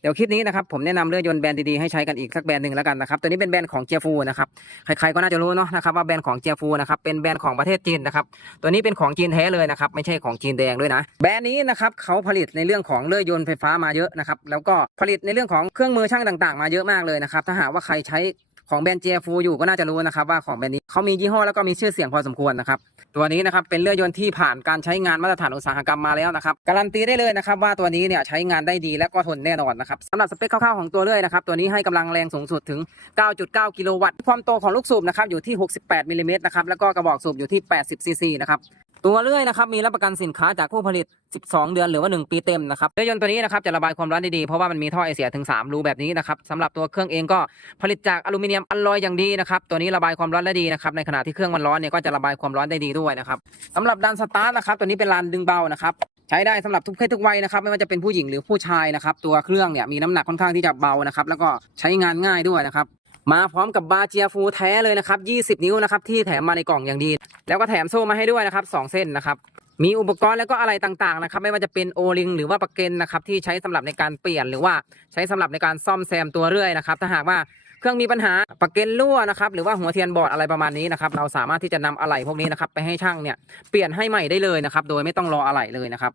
เดี๋ยวคลิปนี้นะครับผมแนะนำเรื่อยนต์แบรนด์ดีๆให้ใช้กันอีกสักแบรนด์หนึ่งแล้วกันนะครับตัวนี้เป็นแบรนด์ของเจียฟูนะครับใครๆก็น่าจะรู้เนาะนะครับว่าแบรนด์ของเจียฟูนะครับเป็นแบรนด์ของประเทศจีนนะครับตัวนี้เป็นของจีนแท้เลยนะครับไม่ใช่ของจีนแดงด้วยนะแบรนด์นี้นะครับเขาผลิตในเรื่องของเรื่อยนต์ไฟฟ้ามาเยอะนะครับแล้วก็ผลิตในเรื่องของเครื่องมือช่างต่าง ๆ มาเยอะมากเลยนะครับถ้าหากว่าใครใช้ ของแบรนด์เจฟูอยู่ก็น่าจะรู้นะครับว่าของแบรนด์นี้เขามียี่ห้อแล้วก็มีชื่อเสียงพอสมควรนะครับตัวนี้นะครับเป็นเรือยนต์ที่ผ่านการใช้งานมาตรฐานอุตสาหกรรมมาแล้วนะครับการันตีได้เลยนะครับว่าตัวนี้เนี่ยใช้งานได้ดีและก็ทนแน่นอนนะครับสำหรับสเปคคร่าวๆของตัวเรื่อยนะครับตัวนี้ให้กำลังแรงสูงสุดถึง 9.9 กิโลวัตต์ ความโตของลูกสูบนะครับอยู่ที่ 68มิลลิเมตรนะครับแล้วก็กระบอกสูบอยู่ที่ 80ซีซีนะครับ ตัวเรื่อยนะครับมีรับประกันสินค้าจากผู้ผลิต 12 เดือนหรือว่า 1 ปีเต็มนะครับเรือยนต์ตัวนี้นะครับจะระบายความร้อนได้ดีเพราะว่ามันมีท่อไอเสียถึง 3 รูแบบนี้นะครับสำหรับตัวเครื่องเองก็ผลิตจากอลูมิเนียมอลลอยอย่างดีนะครับตัวนี้ระบายความร้อนได้ดีนะครับในขณะที่เครื่องมันร้อนเนี่ยก็จะระบายความร้อนได้ดีด้วยนะครับสำหรับดันสตาร์ทนะครับตัวนี้เป็นลานดึงเบานะครับใช้ได้สำหรับทุกเพศทุกวัยนะครับไม่ว่าจะเป็นผู้หญิงหรือผู้ชายนะครับตัวเครื่องเนี่ยมีน้ำหนักค่อนข้างที่จะเบานะครับแล้วก็ใช้งานง่ายด้วยนะครับ มาพร้อมกับบาเจียฟูแท้เลยนะครับ 20 นิ้วนะครับที่แถมมาในกล่องอย่างดี แล้วก็แถมโซ่มาให้ด้วยนะครับ 2 เส้นนะครับ มีอุปกรณ์แล้วก็อะไรต่างๆนะครับ ไม่ว่าจะเป็นโอลิงหรือว่าปากเกนนะครับที่ใช้สำหรับในการเปลี่ยนหรือว่าใช้สำหรับในการซ่อมแซมตัวเรื่อยนะครับ ถ้าหากว่าเครื่องมีปัญหาปากเกนรั่วนะครับหรือว่าหัวเทียนบอดอะไรประมาณนี้นะครับเราสามารถที่จะนำอะไหล่พวกนี้นะครับไปให้ช่างเนี่ยเปลี่ยนให้ใหม่ได้เลยนะครับโดยไม่ต้องรออะไหล่เลยนะครับ